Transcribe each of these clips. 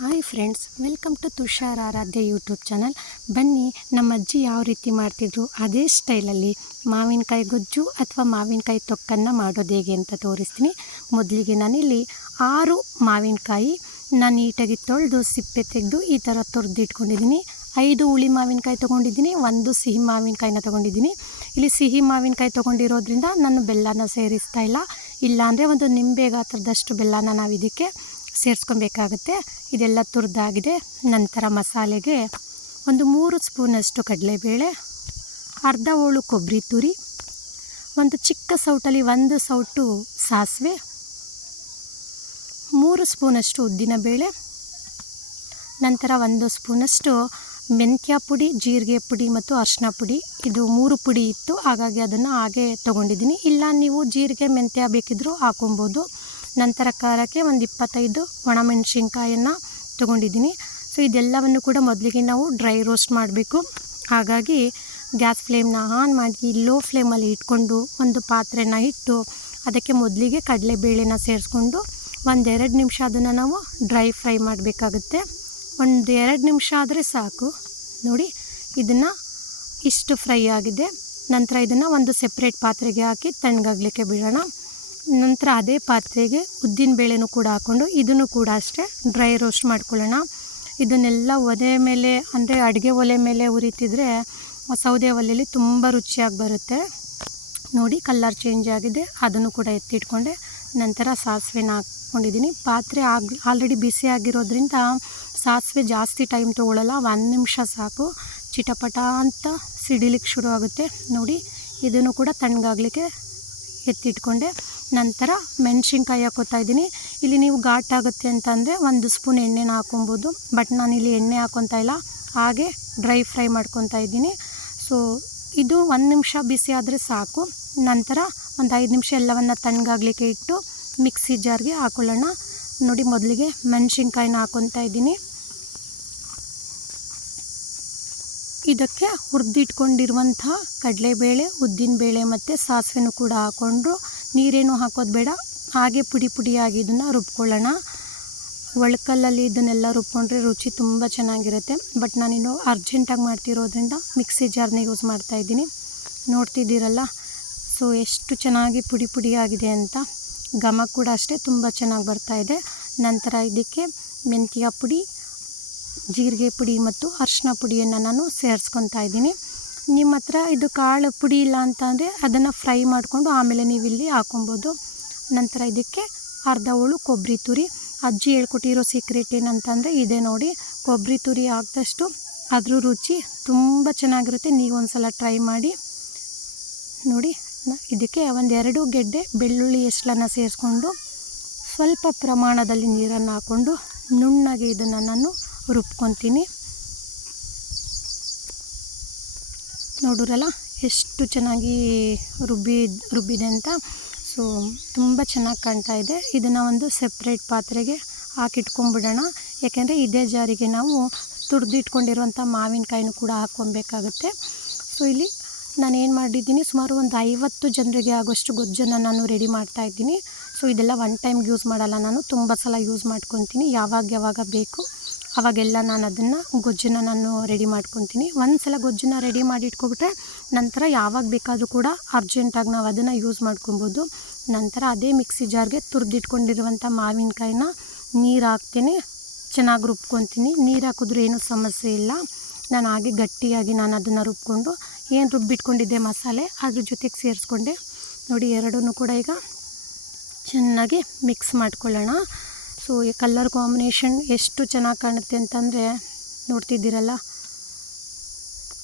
Hi friends, welcome to Tushar Aradhya YouTube channel. ಬನ್ನಿ, ನಮ್ಮ ಅಜ್ಜಿ ಯಾವ ರೀತಿ ಮಾಡ್ತಿದ್ರು ಅದೇ ಸ್ಟೈಲಲ್ಲಿ ಮಾವಿನಕಾಯಿ ಗೊಜ್ಜು ಅಥವಾ ಮಾವಿನಕಾಯಿ ತೊಕ್ಕನ್ನು ಮಾಡೋದು ಹೇಗೆ ಅಂತ ತೋರಿಸ್ತೀನಿ. ಮೊದಲಿಗೆ ನಾನಿಲ್ಲಿ ಆರು ಮಾವಿನಕಾಯಿ ನಾನು ನೀಟಾಗಿ ತೊಳೆದು ಸಿಪ್ಪೆ ತೆಗೆದು ಈ ಥರ ತೊರೆದಿಟ್ಕೊಂಡಿದ್ದೀನಿ. ಐದು ಹುಳಿ ಮಾವಿನಕಾಯಿ ತೊಗೊಂಡಿದ್ದೀನಿ, ಒಂದು ಸಿಹಿ ಮಾವಿನಕಾಯಿನ ತೊಗೊಂಡಿದ್ದೀನಿ. ಇಲ್ಲಿ ಸಿಹಿ ಮಾವಿನಕಾಯಿ ತೊಗೊಂಡಿರೋದ್ರಿಂದ ನಾನು ಬೆಲ್ಲನ ಸೇರಿಸ್ತಾ ಇಲ್ಲ. ಇಲ್ಲಾಂದರೆ ಒಂದು ನಿಂಬೆ ಗಾತ್ರದಷ್ಟು ಬೆಲ್ಲನ ನಾವು ಇದಕ್ಕೆ ಸೇರಿಸ್ಕೊಬೇಕಾಗುತ್ತೆ. ಇದೆಲ್ಲ ತುರಿದಾಗಿದೆ. ನಂತರ ಮಸಾಲೆಗೆ ಒಂದು ಮೂರು ಸ್ಪೂನಷ್ಟು ಕಡಲೆಬೇಳೆ, ಅರ್ಧ ಹೋಳು ಕೊಬ್ಬರಿ ತುರಿ, ಒಂದು ಚಿಕ್ಕ ಸೌಟಲ್ಲಿ ಒಂದು ಸೌಟು ಸಾಸಿವೆ, ಮೂರು ಸ್ಪೂನಷ್ಟು ಉದ್ದಿನಬೇಳೆ ನಂತರ ಒಂದು ಸ್ಪೂನಷ್ಟು ಮೆಂತ್ಯ ಪುಡಿ, ಜೀರಿಗೆ ಪುಡಿ ಮತ್ತು ಅರಿಶಿನ ಪುಡಿ. ಇದು ಮೂರು ಪುಡಿ ಇತ್ತು. ಹಾಗಾಗಿ ಅದನ್ನು ಹಾಗೆ ತೊಗೊಂಡಿದ್ದೀನಿ. ಇಲ್ಲ, ನೀವು ಜೀರಿಗೆ, ಮೆಂತ್ಯ ಬೇಕಿದ್ದರೂ ಹಾಕೊಬೋದು. ನಂತರ ಖಾರಕ್ಕೆ ಒಂದು ಇಪ್ಪತ್ತೈದು ಒಣಮೆಣಸಿನ್ಕಾಯನ್ನು ತೊಗೊಂಡಿದ್ದೀನಿ. ಸೊ ಇದೆಲ್ಲವನ್ನು ಕೂಡ ಮೊದಲಿಗೆ ನಾವು ಡ್ರೈ ರೋಸ್ಟ್ ಮಾಡಬೇಕು. ಹಾಗಾಗಿ ಗ್ಯಾಸ್ ಫ್ಲೇಮ್ನ ಆನ್ ಮಾಡಿ ಲೋ ಫ್ಲೇಮಲ್ಲಿ ಇಟ್ಕೊಂಡು ಒಂದು ಪಾತ್ರೆನ ಇಟ್ಟು ಅದಕ್ಕೆ ಮೊದಲಿಗೆ ಕಡಲೆಬೇಳೆನ ಸೇರಿಸ್ಕೊಂಡು ಒಂದೆರಡು ನಿಮಿಷ ಅದನ್ನು ನಾವು ಡ್ರೈ ಫ್ರೈ ಮಾಡಬೇಕಾಗುತ್ತೆ. ಒಂದು ಎರಡು ನಿಮಿಷ ಆದರೆ ಸಾಕು. ನೋಡಿ, ಇದನ್ನು ಇಷ್ಟು ಫ್ರೈ ಆಗಿದೆ. ನಂತರ ಇದನ್ನು ಒಂದು ಸೆಪ್ರೇಟ್ ಪಾತ್ರೆಗೆ ಹಾಕಿ ತಣ್ಣಗಾಗಲಿಕ್ಕೆ ಬಿಡೋಣ. ನಂತರ ಅದೇ ಪಾತ್ರೆಗೆ ಉದ್ದಿನ ಬೇಳೆನೂ ಕೂಡ ಹಾಕ್ಕೊಂಡು ಇದನ್ನು ಕೂಡ ಅಷ್ಟೇ ಡ್ರೈ ರೋಸ್ಟ್ ಮಾಡ್ಕೊಳ್ಳೋಣ. ಇದನ್ನೆಲ್ಲ ಒದೆ ಮೇಲೆ ಅಂದರೆ ಅಡುಗೆ ಒಲೆ ಮೇಲೆ ಉರಿತಿದ್ರೆ ಸೌದೆ ಒಲೆಯಲ್ಲಿ ತುಂಬ ರುಚಿಯಾಗಿ ಬರುತ್ತೆ. ನೋಡಿ ಕಲ್ಲರ್ ಚೇಂಜ್ ಆಗಿದೆ. ಅದನ್ನು ಕೂಡ ಎತ್ತಿಟ್ಕೊಂಡೆ. ನಂತರ ಸಾಸಿವೆನ ಹಾಕ್ಕೊಂಡಿದ್ದೀನಿ. ಪಾತ್ರೆ ಆಗ ಆಲ್ರೆಡಿ ಬಿಸಿ ಆಗಿರೋದ್ರಿಂದ ಸಾಸಿವೆ ಜಾಸ್ತಿ ಟೈಮ್ ತೊಗೊಳ್ಳಲ್ಲ ಒಂದು ನಿಮಿಷ ಸಾಕು. ಚಿಟಪಟ ಅಂತ ಸಿಡಿಲಿಕ್ಕೆ ಶುರು ಆಗುತ್ತೆ ನೋಡಿ, ಇದನ್ನು ಕೂಡ ತಣ್ಣಗಾಗಲಿಕ್ಕೆ ಎತ್ತಿಟ್ಕೊಂಡೆ. ನಂತರ ಮೆಣಸಿನ್ಕಾಯಿ ಹಾಕೋತಾ ಇದ್ದೀನಿ. ಇಲ್ಲಿ ನೀವು ಘಾಟ್ ಆಗುತ್ತೆ ಅಂತಂದರೆ ಒಂದು ಸ್ಪೂನ್ ಎಣ್ಣೆನ ಹಾಕೊಬೋದು ಬಟ್ ನಾನಿಲ್ಲಿ ಎಣ್ಣೆ ಹಾಕೊತಾ ಇಲ್ಲ. ಹಾಗೆ ಡ್ರೈ ಫ್ರೈ ಮಾಡ್ಕೊತಾ ಇದ್ದೀನಿ. ಸೊ, ಇದು ಒಂದು ನಿಮಿಷ ಬಿಸಿ ಆದರೆ ಸಾಕು. ನಂತರ ಒಂದು ಐದು ನಿಮಿಷ ಎಲ್ಲವನ್ನು ತಣ್ಣಗಾಗಲಿಕ್ಕೆ ಇಟ್ಟು ಮಿಕ್ಸಿ ಜಾರ್ಗೆ ಹಾಕೊಳ್ಳೋಣ. ನೋಡಿ, ಮೊದಲಿಗೆ ಮೆಣಸಿನ್ಕಾಯಿನ ಹಾಕೊತಾ ಇದ್ದೀನಿ. ಇದಕ್ಕೆ ಹುರಿದಿಟ್ಕೊಂಡಿರುವಂಥ ಕಡಲೆಬೇಳೆ ಉದ್ದಿನಬೇಳೆ ಮತ್ತು ಸಾಸಿವೆನೂ ಕೂಡ ಹಾಕ್ಕೊಂಡು ನೀರೇನು ಹಾಕೋದು ಬೇಡ. ಹಾಗೆ ಪುಡಿ ಪುಡಿಯಾಗಿ ಇದನ್ನು ರುಬ್ಕೊಳ್ಳೋಣ. ಒಳಕಲ್ಲಲ್ಲಿ ಇದನ್ನೆಲ್ಲ ರುಬ್ಕೊಂಡ್ರೆ ರುಚಿ ತುಂಬ ಚೆನ್ನಾಗಿರುತ್ತೆ. ಬಟ್ ನಾನಿನ್ನು ಅರ್ಜೆಂಟಾಗಿ ಮಾಡ್ತಿರೋದ್ರಿಂದ ಮಿಕ್ಸಿ ಜಾರ್ನ ಯೂಸ್ ಮಾಡ್ತಾಯಿದ್ದೀನಿ ನೋಡ್ತಿದ್ದೀರಲ್ಲ? ಸೊ, ಎಷ್ಟು ಚೆನ್ನಾಗಿ ಪುಡಿ ಪುಡಿಯಾಗಿದೆ ಅಂತ. ಘಮ ಕೂಡ ಅಷ್ಟೇ ತುಂಬ ಚೆನ್ನಾಗಿ ಬರ್ತಾಯಿದೆ ನಂತರ ಇದಕ್ಕೆ ಮೆಂತ್ಯ ಪುಡಿ ಜೀರಿಗೆ ಪುಡಿ ಮತ್ತು ಅರಿಶಿನ ಪುಡಿಯನ್ನು ನಾನು ಸೇರಿಸ್ಕೊತಾ ಇದ್ದೀನಿ. ನಿಮ್ಮ ಹತ್ರ ಇದು ಕಾಳು ಪುಡಿ ಇಲ್ಲ ಅಂತಂದರೆ ಅದನ್ನು ಫ್ರೈ ಮಾಡಿಕೊಂಡು ಆಮೇಲೆ ನೀವು ಇಲ್ಲಿ ಹಾಕೊಬೋದು. ನಂತರ ಇದಕ್ಕೆ ಅರ್ಧ ಹೋಳು ಕೊಬ್ಬರಿ ತುರಿ, ಅಜ್ಜಿ ಹೇಳ್ಕೊಟ್ಟಿರೋ ಸೀಕ್ರೆಟ್ ಏನಂತಂದರೆ ಇದೆ ನೋಡಿ. ಕೊಬ್ಬರಿ ತುರಿ ಹಾಕಿದಷ್ಟು ಅದ್ರ ರುಚಿ ತುಂಬ ಚೆನ್ನಾಗಿರುತ್ತೆ. ನೀವು ಒಂದು ಸಲ ಟ್ರೈ ಮಾಡಿ ನೋಡಿ. ಇದಕ್ಕೆ ಒಂದೆರಡು ಗೆಡ್ಡೆ ಬೆಳ್ಳುಳ್ಳಿ ಎಸ್ಲನ್ನು ಸೇರಿಸ್ಕೊಂಡು ಸ್ವಲ್ಪ ಪ್ರಮಾಣದಲ್ಲಿ ನೀರನ್ನು ಹಾಕ್ಕೊಂಡು ನುಣ್ಣಗೆ ಇದನ್ನು ನಾನು ರುಬ್ಕೊತೀನಿ. ನೋಡಿರಲ್ಲ, ಎಷ್ಟು ಚೆನ್ನಾಗಿ ರುಬ್ಬಿ, ರುಬ್ಬಿದೆ ಅಂತ. ಸೊ ತುಂಬ ಚೆನ್ನಾಗಿ ಕಾಣ್ತಾ ಇದೆ. ಇದನ್ನು ಒಂದು ಸೆಪ್ರೇಟ್ ಪಾತ್ರೆಗೆ ಹಾಕಿಟ್ಕೊಂಬಿಡೋಣ. ಯಾಕೆಂದರೆ ಇದೇ ಜಾರಿಗೆ ನಾವು ತುರಿದಿಟ್ಕೊಂಡಿರುವಂಥ ಮಾವಿನಕಾಯಿನೂ ಕೂಡ ಹಾಕ್ಕೊಬೇಕಾಗುತ್ತೆ. ಸೊ ಇಲ್ಲಿ ನಾನು ಏನು ಮಾಡಿದ್ದೀನಿ, ಸುಮಾರು ಒಂದು ಐವತ್ತು ಜನರಿಗೆ ಆಗೋಷ್ಟು ಗೊಜ್ಜನ್ನು ನಾನು ರೆಡಿ ಮಾಡ್ತಾಯಿದ್ದೀನಿ ಸೊ ಇದೆಲ್ಲ ಒನ್ ಟೈಮ್ಗೆ ಯೂಸ್ ಮಾಡಲ್ಲ ನಾನು, ತುಂಬ ಸಲ ಯೂಸ್ ಮಾಡ್ಕೊತೀನಿ ಯಾವಾಗ ಯಾವಾಗ ಬೇಕು. ಅವಾಗೆಲ್ಲ ನಾನು ಅದನ್ನು ಗೊಜ್ಜನ್ನು ನಾನು ರೆಡಿ ಮಾಡ್ಕೊತೀನಿ. ಒಂದು ಸಲ ಗೊಜ್ಜನ್ನು ರೆಡಿ ಮಾಡಿ ಇಟ್ಕೊಬಿಟ್ರೆ ನಂತರ ಯಾವಾಗ ಬೇಕಾದರೂ ಕೂಡ ಅರ್ಜೆಂಟಾಗಿ ನಾವು ಅದನ್ನು ಯೂಸ್ ಮಾಡ್ಕೊಬೋದು. ನಂತರ ಅದೇ ಮಿಕ್ಸಿ ಜಾರ್ಗೆ ತುರಿದಿಟ್ಕೊಂಡಿರುವಂಥ ಮಾವಿನಕಾಯಿನ ನೀರು ಹಾಕ್ತೀನಿ. ಚೆನ್ನಾಗಿ ರುಬ್ಕೊತೀನಿ. ನೀರು ಹಾಕಿದ್ರೂ ಏನೂ ಸಮಸ್ಯೆ ಇಲ್ಲ. ನಾನು ಹಾಗೆ ಗಟ್ಟಿಯಾಗಿ ನಾನು ಅದನ್ನು ರುಬ್ಕೊಂಡು ಏನು ರುಬ್ಬಿಟ್ಕೊಂಡಿದ್ದೆ ಮಸಾಲೆ ಅದ್ರ ಜೊತೆಗೆ ಸೇರಿಸ್ಕೊಂಡೆ. ನೋಡಿ ಎರಡೂ ಕೂಡ ಈಗ ಚೆನ್ನಾಗಿ ಮಿಕ್ಸ್ ಮಾಡ್ಕೊಳ್ಳೋಣ. ಸೊ ಈ ಕಲ್ಲರ್ ಕಾಂಬಿನೇಷನ್ ಎಷ್ಟು ಚೆನ್ನಾಗಿ ಕಾಣುತ್ತೆ ಅಂತಂದರೆ ನೋಡ್ತಿದ್ದೀರಲ್ಲ?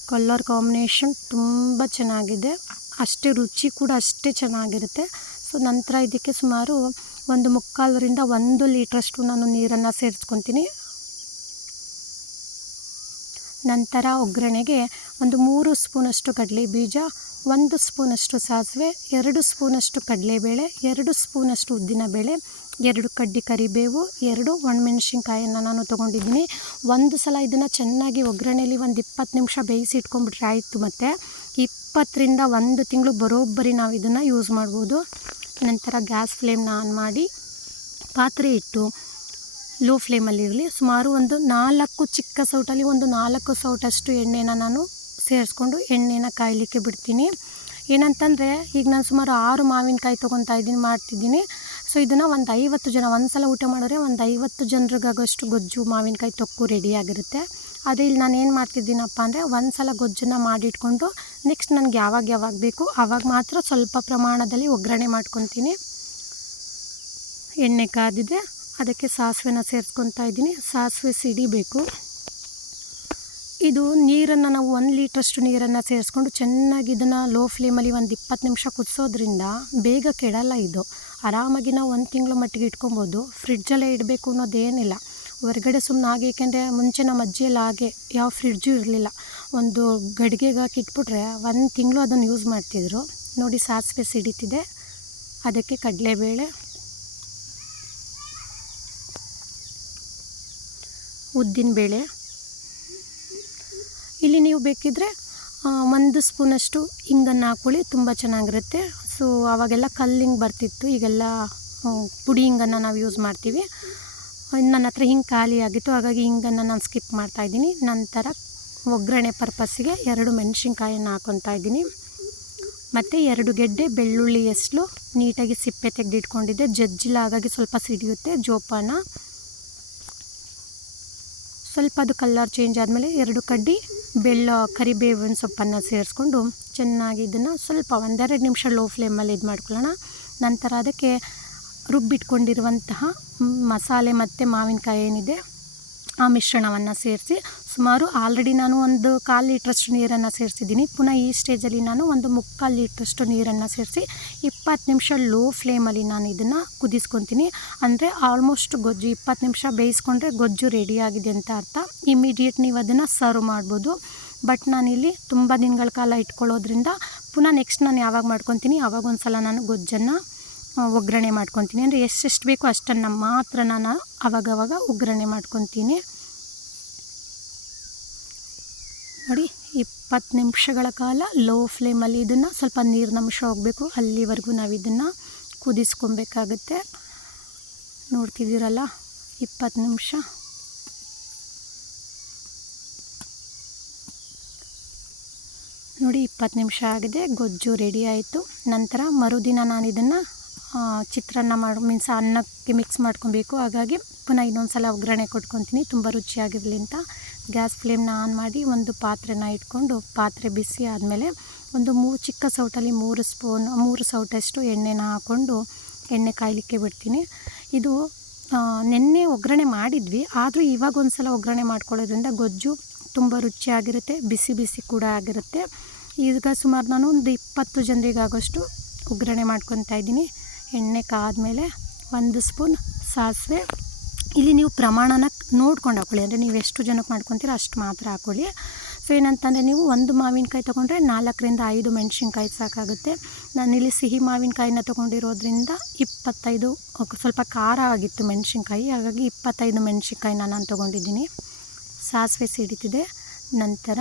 ಕಲ್ಲರ್ ಕಾಂಬಿನೇಷನ್ ತುಂಬ ಚೆನ್ನಾಗಿದೆ. ಅಷ್ಟೇ ರುಚಿ ಕೂಡ ಅಷ್ಟೇ ಚೆನ್ನಾಗಿರುತ್ತೆ. ಸೊ ನಂತರ ಇದಕ್ಕೆ ಸುಮಾರು ಒಂದು ಮುಕ್ಕಾಲರಿಂದ ಒಂದು ಲೀಟ್ರಷ್ಟು ನಾನು ನೀರನ್ನು ಸೇರಿಸ್ಕೊತೀನಿ. ನಂತರ ಒಗ್ಗರಣೆಗೆ ಒಂದು ಮೂರು ಸ್ಪೂನಷ್ಟು ಕಡಲೆ ಬೀಜ, ಒಂದು ಸ್ಪೂನಷ್ಟು ಸಾಸಿವೆ, ಎರಡು ಸ್ಪೂನಷ್ಟು ಕಡಲೆಬೇಳೆ, ಎರಡು ಸ್ಪೂನಷ್ಟು ಉದ್ದಿನಬೇಳೆ ಎರಡು ಕಡ್ಡಿ ಕರಿಬೇವು, ಎರಡು ಒಣಮೆಣ್ಸಿನ್ಕಾಯನ್ನು ನಾನು ತೊಗೊಂಡಿದ್ದೀನಿ. ಒಂದು ಸಲ ಇದನ್ನು ಚೆನ್ನಾಗಿ ಒಗ್ಗರಣೆಯಲ್ಲಿ ಒಂದು ಇಪ್ಪತ್ತು ನಿಮಿಷ ಬೇಯಿಸಿ ಇಟ್ಕೊಂಡ್ಬಿಟ್ರೆ ಆಯಿತು ಮತ್ತು. ಇಪ್ಪತ್ತರಿಂದ ಒಂದು ತಿಂಗಳು ಬರೋಬ್ಬರಿ ನಾವು ಇದನ್ನು ಯೂಸ್ ಮಾಡ್ಬೋದು. ನಂತರ ಗ್ಯಾಸ್ ಫ್ಲೇಮ್ನ ಆನ್ ಮಾಡಿ ಪಾತ್ರೆ ಇಟ್ಟು ಲೋ ಫ್ಲೇಮಲ್ಲಿರಲಿ ಸುಮಾರು ಒಂದು ನಾಲ್ಕು ಚಿಕ್ಕ ಸೌಟಲ್ಲಿ ಒಂದು ನಾಲ್ಕು ಸೌಟಷ್ಟು ಎಣ್ಣೆನ ನಾನು ಸೇರಿಸ್ಕೊಂಡು ಎಣ್ಣೆನ ಕಾಯಲಿಕ್ಕೆ ಬಿಡ್ತೀನಿ. ಏನಂತಂದರೆ ಈಗ ನಾನು ಸುಮಾರು ಆರು ಮಾವಿನಕಾಯಿ ತೊಗೊತಾ ಇದ್ದೀನಿ, ಮಾಡ್ತಿದ್ದೀನಿ. ಸೊ ಇದನ್ನು ಒಂದು ಐವತ್ತು ಜನ, ಒಂದು ಸಲ ಊಟ ಮಾಡಿದ್ರೆ ಒಂದು ಐವತ್ತು ಜನರಿಗಾಗೋಷ್ಟು ಗೊಜ್ಜು, ಮಾವಿನಕಾಯಿ ತೊಕ್ಕು ರೆಡಿಯಾಗಿರುತ್ತೆ ಅದೇ ಇಲ್ಲಿ ನಾನು ಏನು ಮಾಡ್ತಿದ್ದೀನಪ್ಪ ಅಂದರೆ ಒಂದು ಸಲ ಗೊಜ್ಜನ್ನು ಮಾಡಿಟ್ಕೊಂಡು ನೆಕ್ಸ್ಟ್ ನನಗೆ ಯಾವಾಗ ಯಾವಾಗ ಬೇಕು ಆವಾಗ ಮಾತ್ರ ಸ್ವಲ್ಪ ಪ್ರಮಾಣದಲ್ಲಿ ಒಗ್ಗರಣೆ ಮಾಡ್ಕೊತೀನಿ. ಎಣ್ಣೆ ಕಾದಿದೆ, ಅದಕ್ಕೆ ಸಾಸಿವೆನ ಸೇರಿಸ್ಕೊತಾ ಇದ್ದೀನಿ. ಸಾಸಿವೆ ಸಿಡಿಬೇಕು. ಇದು ನೀರನ್ನು ನಾವು ಒಂದು ಲೀಟ್ರಷ್ಟು ನೀರನ್ನು ಸೇರಿಸ್ಕೊಂಡು ಚೆನ್ನಾಗಿ ಇದನ್ನು ಲೋ ಫ್ಲೇಮಲ್ಲಿ ಒಂದು ಇಪ್ಪತ್ತು ನಿಮಿಷ ಕುದಿಸೋದ್ರಿಂದ ಬೇಗ ಕೆಡಲ್ಲ ಇದು. ಆರಾಮಾಗಿ ನಾವು ಒಂದು ತಿಂಗಳು ಮಟ್ಟಿಗೆ ಇಟ್ಕೊಬೋದು. ಫ್ರಿಡ್ಜಲ್ಲೇ ಇಡಬೇಕು ಅನ್ನೋದೇನಿಲ್ಲ. ಹೊರಗಡೆ ಸುಮ್ಮನೆ ಹಾಗೆ, ಏಕೆಂದರೆ ಮುಂಚೆ ನಮ್ಮ ಅಜ್ಜಿಯಲ್ಲಿ ಹಾಗೆ ಯಾವ ಫ್ರಿಡ್ಜು ಇರಲಿಲ್ಲ. ಒಂದು ಗಡಿಗೆಗೆ ಹಾಕಿ ಇಟ್ಬಿಟ್ರೆ ಒಂದು ತಿಂಗಳು ಅದನ್ನು ಯೂಸ್ ಮಾಡ್ತಿದ್ರು. ನೋಡಿ ಸಾಸಿವೆ ಸಿಡಿತಿದೆ. ಅದಕ್ಕೆ ಕಡಲೆಬೇಳೆ, ಉದ್ದಿನಬೇಳೆ ಇಲ್ಲಿ ನೀವು ಬೇಕಿದ್ದರೆ ಒಂದು ಸ್ಪೂನಷ್ಟು ಹಿಂಗನ್ನು ಹಾಕ್ಕೊಳ್ಳಿ ತುಂಬ ಚೆನ್ನಾಗಿರುತ್ತೆ. ಸೊ ಆವಾಗೆಲ್ಲ ಕಲ್ಲು ಹಿಂಗೆ ಬರ್ತಿತ್ತು, ಈಗೆಲ್ಲ ಪುಡಿ ಹಿಂಗನ್ನು ನಾವು ಯೂಸ್ ಮಾಡ್ತೀವಿ. ನನ್ನ ಹತ್ರ ಹಿಂಗೆ ಖಾಲಿ ಆಗಿತ್ತು, ಹಾಗಾಗಿ ಹಿಂಗನ್ನು ನಾನು ಸ್ಕಿಪ್ ಮಾಡ್ತಾಯಿದ್ದೀನಿ ನಂತರ ಒಗ್ಗರಣೆ ಪರ್ಪಸ್ಸಿಗೆ ಎರಡು ಮೆಣಸಿನ್ಕಾಯನ್ನು ಹಾಕೊತಾ ಇದ್ದೀನಿ. ಮತ್ತು ಎರಡು ಗೆಡ್ಡೆ ಬೆಳ್ಳುಳ್ಳಿ ಎಸ್ಲು ನೀಟಾಗಿ ಸಿಪ್ಪೆ ತೆಗೆದಿಟ್ಕೊಂಡಿದ್ದೆ. ಜಜ್ಜಿಲ್ಲ, ಹಾಗಾಗಿ ಸ್ವಲ್ಪ ಸಿಡಿಯುತ್ತೆ, ಜೋಪಾನ. ಸ್ವಲ್ಪ ಅದು ಕಲ್ಲರ್ ಚೇಂಜ್ ಆದಮೇಲೆ ಎರಡು ಕಡ್ಡಿ, ಬೆಲ್ಲ, ಕರಿಬೇವಿನ ಸೊಪ್ಪನ್ನು ಸೇರಿಸ್ಕೊಂಡು ಚೆನ್ನಾಗಿ ಇದನ್ನು ಸ್ವಲ್ಪ ಒಂದೆರಡು ನಿಮಿಷ ಲೋ ಫ್ಲೇಮಲ್ಲಿ ಇದು ಮಾಡ್ಕೊಳ್ಳೋಣ. ನಂತರ ಅದಕ್ಕೆ ರುಬ್ಬಿಟ್ಕೊಂಡಿರುವಂತಹ ಮಸಾಲೆ ಮತ್ತು ಮಾವಿನಕಾಯಿ ಏನಿದೆ ಆ ಮಿಶ್ರಣವನ್ನು ಸೇರಿಸಿ ಸುಮಾರು ಆಲ್ರೆಡಿ ನಾನು ಒಂದು ಕಾಲು ಲೀಟ್ರಷ್ಟು ನೀರನ್ನು ಸೇರಿಸಿದ್ದೀನಿ. ಪುನಃ ಈ ಸ್ಟೇಜಲ್ಲಿ ನಾನು ಒಂದು ಮುಕ್ಕಾಲು ಲೀಟ್ರಷ್ಟು ನೀರನ್ನು ಸೇರಿಸಿ ಇಪ್ಪತ್ತು ನಿಮಿಷ ಲೋ ಫ್ಲೇಮಲ್ಲಿ ನಾನು ಇದನ್ನು ಕುದಿಸ್ಕೊತೀನಿ. ಅಂದರೆ ಆಲ್ಮೋಸ್ಟ್ ಗೊಜ್ಜು ಇಪ್ಪತ್ತು ನಿಮಿಷ ಬೇಯಿಸ್ಕೊಂಡ್ರೆ ಗೊಜ್ಜು ರೆಡಿಯಾಗಿದೆ ಅಂತ ಅರ್ಥ. ಇಮಿಡಿಯೇಟ್ ನೀವು ಅದನ್ನು ಸರ್ವ್ ಮಾಡ್ಬೋದು. ಬಟ್ ನಾನಿಲ್ಲಿ ತುಂಬ ದಿನಗಳ ಕಾಲ ಇಟ್ಕೊಳ್ಳೋದ್ರಿಂದ ಪುನಃ ನೆಕ್ಸ್ಟ್ ನಾನು ಯಾವಾಗ ಮಾಡ್ಕೊತೀನಿ ಆವಾಗ ಒಂದು ಸಲ ನಾನು ಗೊಜ್ಜನ್ನು ಒಗ್ಗರಣೆ ಮಾಡ್ಕೊತೀನಿ. ಅಂದರೆ ಎಷ್ಟೆಷ್ಟು ಬೇಕೋ ಅಷ್ಟನ್ನು ಮಾತ್ರ ನಾನು ಅವಾಗವಾಗ ಒಗ್ಗರಣೆ ಮಾಡ್ಕೊತೀನಿ. ನೋಡಿ, ಇಪ್ಪತ್ತು ನಿಮಿಷಗಳ ಕಾಲ ಲೋ ಫ್ಲೇಮಲ್ಲಿ ಇದನ್ನು ಸ್ವಲ್ಪ ನೀರಿನ ಅಂಶ ಹೋಗಬೇಕು. ಅಲ್ಲಿವರೆಗೂ ನಾವು ಇದನ್ನು ಕುದಿಸ್ಕೊಬೇಕಾಗತ್ತೆ. ನೋಡ್ತಿದ್ದೀರಲ್ಲ, ಇಪ್ಪತ್ತು ನಿಮಿಷ. ನೋಡಿ, ಇಪ್ಪತ್ತು ನಿಮಿಷ ಆಗಿದೆ, ಗೊಜ್ಜು ರೆಡಿ ಆಯಿತು. ನಂತರ ಮರುದಿನ ನಾನು ಇದನ್ನು ಚಿತ್ರಾನ್ನ ಮಾಡಿ, ಮೀನ್ಸ್ ಅನ್ನಕ್ಕೆ ಮಿಕ್ಸ್ ಮಾಡ್ಕೊಬೇಕು. ಹಾಗಾಗಿ ಪುನಃ ಇನ್ನೊಂದು ಸಲ ಒಗ್ಗರಣೆ ಕೊಟ್ಕೊತೀನಿ. ತುಂಬ ರುಚಿಯಾಗಿರಲಿ ಅಂತ. ಗ್ಯಾಸ್ ಫ್ಲೇಮ್ನ ಆನ್ ಮಾಡಿ ಒಂದು ಪಾತ್ರೆನ ಇಟ್ಕೊಂಡು ಪಾತ್ರೆ ಬಿಸಿ ಆದಮೇಲೆ ಒಂದು ಮೂ, ಚಿಕ್ಕ ಸೌಟಲ್ಲಿ ಮೂರು ಸ್ಪೂನ್, ಮೂರು ಸೌಟಷ್ಟು ಎಣ್ಣೆನ ಹಾಕ್ಕೊಂಡು ಎಣ್ಣೆ ಕಾಯಲಿಕ್ಕೆ ಬಿಡ್ತೀನಿ. ಇದು ನೆನ್ನೆ ಒಗ್ಗರಣೆ ಮಾಡಿದ್ವಿ. ಆದರೂ ಇವಾಗ ಒಂದು ಸಲ ಒಗ್ಗರಣೆ ಮಾಡ್ಕೊಳ್ಳೋದ್ರಿಂದ ಗೊಜ್ಜು ತುಂಬ ರುಚಿಯಾಗಿರುತ್ತೆ, ಬಿಸಿ ಬಿಸಿ ಕೂಡ ಆಗಿರುತ್ತೆ. ಈಗ ಸುಮಾರು ನಾನು ಒಂದು ಇಪ್ಪತ್ತು ಜನರಿಗಾಗೋಷ್ಟು ಒಗ್ಗರಣೆ ಮಾಡ್ಕೊತಾ ಇದ್ದೀನಿ. ಎಣ್ಣೆ ಕಾದ್ಮೇಲೆ ಒಂದು ಸ್ಪೂನ್ ಸಾಸಿವೆ. ಇಲ್ಲಿ ನೀವು ಪ್ರಮಾಣನ ನೋಡ್ಕೊಂಡು ಹಾಕ್ಕೊಳ್ಳಿ ಅಂದರೆ ನೀವು ಎಷ್ಟು ಜನಕ್ಕೆ ಮಾಡ್ಕೊತೀರೋ ಅಷ್ಟು ಮಾತ್ರ ಹಾಕ್ಕೊಳ್ಳಿ ಸೊ ಏನಂತಂದರೆ ನೀವು ಒಂದು ಮಾವಿನಕಾಯಿ ತೊಗೊಂಡ್ರೆ ನಾಲ್ಕರಿಂದ ಐದು ಮೆಣಸಿನ್ಕಾಯಿ ಸಾಕಾಗುತ್ತೆ. ನಾನಿಲ್ಲಿ ಸಿಹಿ ಮಾವಿನಕಾಯಿನ ತೊಗೊಂಡಿರೋದ್ರಿಂದ ಇಪ್ಪತ್ತೈದು ಸ್ವಲ್ಪ ಖಾರ ಆಗಿತ್ತು ಮೆಣಸಿನ್ಕಾಯಿ. ಹಾಗಾಗಿ ಇಪ್ಪತ್ತೈದು ಮೆಣಸಿನ್ಕಾಯಿನ ನಾನು ತೊಗೊಂಡಿದ್ದೀನಿ. ಸಾಸಿವೆ ಸಿಡಿತಿದೆ. ನಂತರ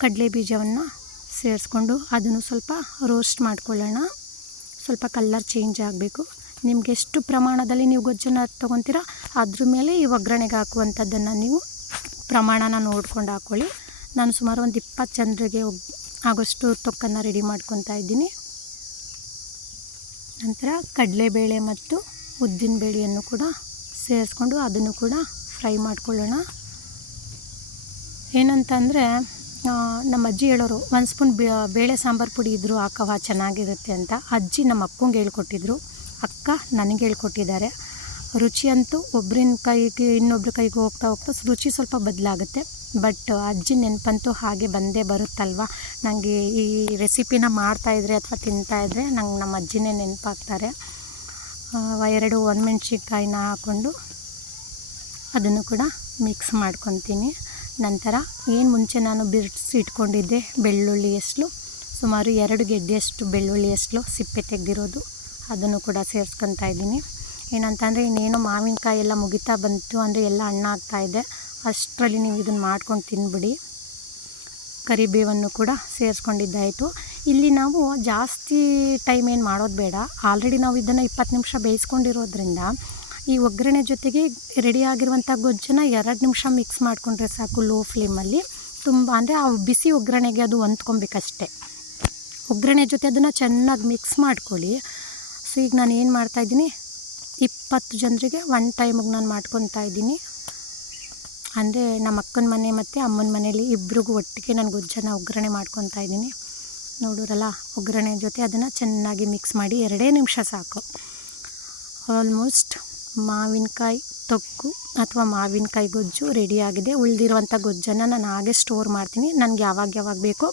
ಕಡಲೆ ಬೀಜವನ್ನು ಸೇರಿಸ್ಕೊಂಡು ಅದನ್ನು ಸ್ವಲ್ಪ ರೋಸ್ಟ್ ಮಾಡ್ಕೊಳ್ಳೋಣ. ಸ್ವಲ್ಪ ಕಲ್ಲರ್ ಚೇಂಜ್ ಆಗಬೇಕು. ನಿಮ್ಗೆ ಎಷ್ಟು ಪ್ರಮಾಣದಲ್ಲಿ ನೀವು ಗೊಜ್ಜನ್ನು ತೊಗೊತೀರ ಅದ್ರ ಮೇಲೆ ಈ ಒಗ್ಗರಣೆಗೆ ಹಾಕುವಂಥದ್ದನ್ನು ನೀವು ಪ್ರಮಾಣನ ನೋಡ್ಕೊಂಡು ಹಾಕ್ಕೊಳ್ಳಿ ನಾನು ಸುಮಾರು ಒಂದು ಇಪ್ಪತ್ತು ಜನರಿಗೆ ಆಗೋಷ್ಟು ತೊಕ್ಕನ್ನು ರೆಡಿ ಮಾಡ್ಕೊತಾ ಇದ್ದೀನಿ. ನಂತರ ಕಡಲೆಬೇಳೆ ಮತ್ತು ಉದ್ದಿನಬೇಳೆಯನ್ನು ಕೂಡ ಸೇರಿಸ್ಕೊಂಡು ಅದನ್ನು ಕೂಡ ಫ್ರೈ ಮಾಡ್ಕೊಳ್ಳೋಣ. ಏನಂತಂದರೆ ನಮ್ಮ ಅಜ್ಜಿ ಹೇಳೋರು, ಒಂದು ಸ್ಪೂನ್ ಬೇಳೆ ಸಾಂಬಾರು ಪುಡಿ ಇದ್ದರೂ ಹಾಕವ ಚೆನ್ನಾಗಿರುತ್ತೆ ಅಂತ ಅಜ್ಜಿ ನಮ್ಮ ಅಕ್ಕಂಗೆ ಹೇಳ್ಕೊಟ್ಟಿದ್ರು. ಅಕ್ಕ ನನಗೆ ಹೇಳ್ಕೊಟ್ಟಿದ್ದಾರೆ. ರುಚಿ ಅಂತೂ ಒಬ್ಬರಿನ ಕೈಗೆ, ಇನ್ನೊಬ್ರ ಕೈಗೆ ಹೋಗ್ತಾ ಹೋಗ್ತಾ ರುಚಿ ಸ್ವಲ್ಪ ಬದಲಾಗುತ್ತೆ. ಬಟ್ ಅಜ್ಜಿ ನೆನಪಂತೂ ಹಾಗೆ ಬಂದೇ ಬರುತ್ತಲ್ವ? ನನಗೆ ಈ ರೆಸಿಪಿನ ಮಾಡ್ತಾಯಿದ್ರೆ ಅಥವಾ ತಿಂತಾಯಿದ್ರೆ ನಂಗೆ ನಮ್ಮ ಅಜ್ಜಿನೇ ನೆನಪಾಗ್ತಾರೆ. ಎರಡು ಒಣಮೆಣ್ಸಿನ್ಕಾಯಿನ ಹಾಕ್ಕೊಂಡು ಅದನ್ನು ಕೂಡ ಮಿಕ್ಸ್ ಮಾಡ್ಕೊತೀನಿ. ನಂತರ ಏನು ಮುಂಚೆ ನಾನು ಬಿಡಿಸಿ ಇಟ್ಕೊಂಡಿದ್ದೆ, ಬೆಳ್ಳುಳ್ಳಿ ಎಸ್ಲು, ಸುಮಾರು ಎರಡು ಗೆಡ್ಡೆಯಷ್ಟು ಬೆಳ್ಳುಳ್ಳಿ ಎಸ್ಲು ಸಿಪ್ಪೆ ತೆಗೆದಿರೋದು, ಅದನ್ನು ಕೂಡ ಸೇರಿಸ್ಕೊತಾ ಇದ್ದೀನಿ. ಏನಂತಂದರೆ ಇನ್ನೇನು ಮಾವಿನಕಾಯಿ ಎಲ್ಲ ಮುಗಿತಾ ಬಂತು ಅಂದರೆ ಎಲ್ಲ ಹಣ್ಣು ಇದೆ, ಅಷ್ಟರಲ್ಲಿ ನೀವು ಇದನ್ನು ಮಾಡ್ಕೊಂಡು ತಿನ್ಬಿಡಿ. ಕರಿಬೇವನ್ನು ಕೂಡ ಸೇರಿಸ್ಕೊಂಡಿದ್ದಾಯಿತು. ಇಲ್ಲಿ ನಾವು ಜಾಸ್ತಿ ಟೈಮ್ ಏನು ಮಾಡೋದು ಬೇಡ, ಆಲ್ರೆಡಿ ನಾವು ಇದನ್ನು ಇಪ್ಪತ್ತು ನಿಮಿಷ ಬೇಯಿಸ್ಕೊಂಡಿರೋದ್ರಿಂದ ಈ ಒಗ್ಗರಣೆ ಜೊತೆಗೆ ರೆಡಿ ಆಗಿರುವಂಥ ಗೊಜ್ಜನ್ನು ಎರಡು ನಿಮಿಷ ಮಿಕ್ಸ್ ಮಾಡಿಕೊಂಡ್ರೆ ಸಾಕು ಲೋ ಫ್ಲೇಮಲ್ಲಿ ತುಂಬ ಅಂದರೆ ಆ ಬಿಸಿ ಒಗ್ಗರಣೆಗೆ ಅದು ಹೊಂದ್ಕೊಬೇಕಷ್ಟೆ. ಒಗ್ಗರಣೆ ಜೊತೆ ಅದನ್ನು ಚೆನ್ನಾಗಿ ಮಿಕ್ಸ್ ಮಾಡ್ಕೊಳ್ಳಿ. ಸೊ ಈಗ ನಾನು ಏನು ಮಾಡ್ತಾಯಿದ್ದೀನಿ ಇಪ್ಪತ್ತು ಜನರಿಗೆ ಒನ್ ಟೈಮಿಗೆ ನಾನು ಮಾಡ್ಕೊತಾ ಇದ್ದೀನಿ. ಅಂದರೆ ನಮ್ಮ ಅಕ್ಕನ ಮನೆ ಮತ್ತು ಅಮ್ಮನ ಮನೇಲಿ ಇಬ್ರಿಗೂ ಒಟ್ಟಿಗೆ ನಾನು ಗೊಜ್ಜನ ಒಗ್ಗರಣೆ ಮಾಡ್ಕೊತಾ ಇದ್ದೀನಿ. ನೋಡೋರಲ್ಲ ಒಗ್ಗರಣೆ ಜೊತೆ ಅದನ್ನು ಚೆನ್ನಾಗಿ ಮಿಕ್ಸ್ ಮಾಡಿ ಎರಡೇ ನಿಮಿಷ ಸಾಕು. ಆಲ್ಮೋಸ್ಟ್ ಮಾವಿನಕಾಯಿ ತೊಕ್ಕು ಅಥವಾ ಮಾವಿನಕಾಯಿ ಗೊಜ್ಜು ರೆಡಿಯಾಗಿದೆ ಉಳಿದಿರುವಂಥ ಗೊಜ್ಜನ್ನು ನಾನು ಹಾಗೆ ಸ್ಟೋರ್ ಮಾಡ್ತೀನಿ. ನನಗೆ ಯಾವಾಗ ಯಾವಾಗ ಬೇಕೋ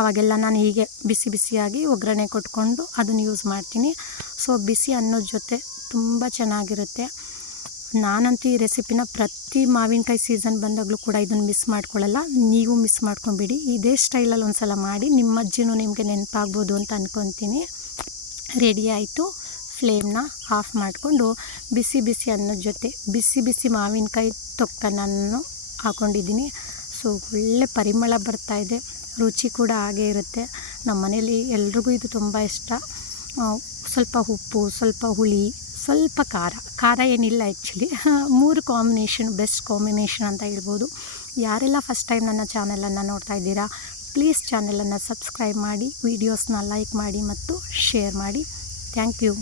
ಅವಾಗೆಲ್ಲ ನಾನು ಹೀಗೆ ಬಿಸಿ ಬಿಸಿಯಾಗಿ ಒಗ್ಗರಣೆ ಕೊಟ್ಕೊಂಡು ಅದನ್ನು ಯೂಸ್ ಮಾಡ್ತೀನಿ. ಸೊ ಬಿಸಿ ಅನ್ನೋದ ಜೊತೆ ತುಂಬ ಚೆನ್ನಾಗಿರುತ್ತೆ. ನಾನಂತೂ ಈ ರೆಸಿಪಿನ ಪ್ರತಿ ಮಾವಿನಕಾಯಿ ಸೀಸನ್ ಬಂದಾಗಲೂ ಕೂಡ ಇದನ್ನು ಮಿಸ್ ಮಾಡ್ಕೊಳ್ಳಲ್ಲ. ನೀವು ಮಿಸ್ ಮಾಡ್ಕೊಬೇಡಿ. ಇದೇ ಸ್ಟೈಲಲ್ಲಿ ಒಂದು ಸಲ ಮಾಡಿ ನಿಮ್ಮ ಅಜ್ಜಿನೂ ನಿಮಗೆ ನೆನಪಾಗ್ಬೋದು ಅಂತ ಅಂದ್ಕೊತೀನಿ ರೆಡಿ ಆಯಿತು. ಫ್ಲೇಮ್ನ ಆಫ್ ಮಾಡಿಕೊಂಡು ಬಿಸಿ ಬಿಸಿ ಅನ್ನೋದ ಜೊತೆ, ಬಿಸಿ ಬಿಸಿ ಮಾವಿನಕಾಯಿ ತೊಕ್ಕನನ್ನು ನಾನು ಹಾಕ್ಕೊಂಡಿದ್ದೀನಿ ಸೊ, ಒಳ್ಳೆ ಪರಿಮಳ ಬರ್ತಾಯಿದೆ ರುಚಿ ಕೂಡ ಹಾಗೇ ಇರುತ್ತೆ. ನಮ್ಮ ಮನೇಲಿ ಎಲ್ರಿಗೂ ಇದು ತುಂಬ ಇಷ್ಟ. ಸ್ವಲ್ಪ ಉಪ್ಪು, ಸ್ವಲ್ಪ ಹುಳಿ, ಸ್ವಲ್ಪ ಖಾರ. ಖಾರ ಏನಿಲ್ಲ ಆ್ಯಕ್ಚುಲಿ. ಮೂರು ಕಾಂಬಿನೇಷನ್, ಬೆಸ್ಟ್ ಕಾಂಬಿನೇಷನ್ ಅಂತ ಹೇಳ್ಬೋದು. ಯಾರೆಲ್ಲ ಫಸ್ಟ್ ಟೈಮ್ ನನ್ನ ಚಾನಲನ್ನು ನೋಡ್ತಾ ಇದ್ದೀರಾ, ಪ್ಲೀಸ್ ಚಾನಲನ್ನು ಸಬ್ಸ್ಕ್ರೈಬ್ ಮಾಡಿ, ವೀಡಿಯೋಸ್ನ ಲೈಕ್ ಮಾಡಿ ಮತ್ತು ಶೇರ್ ಮಾಡಿ. Thank you.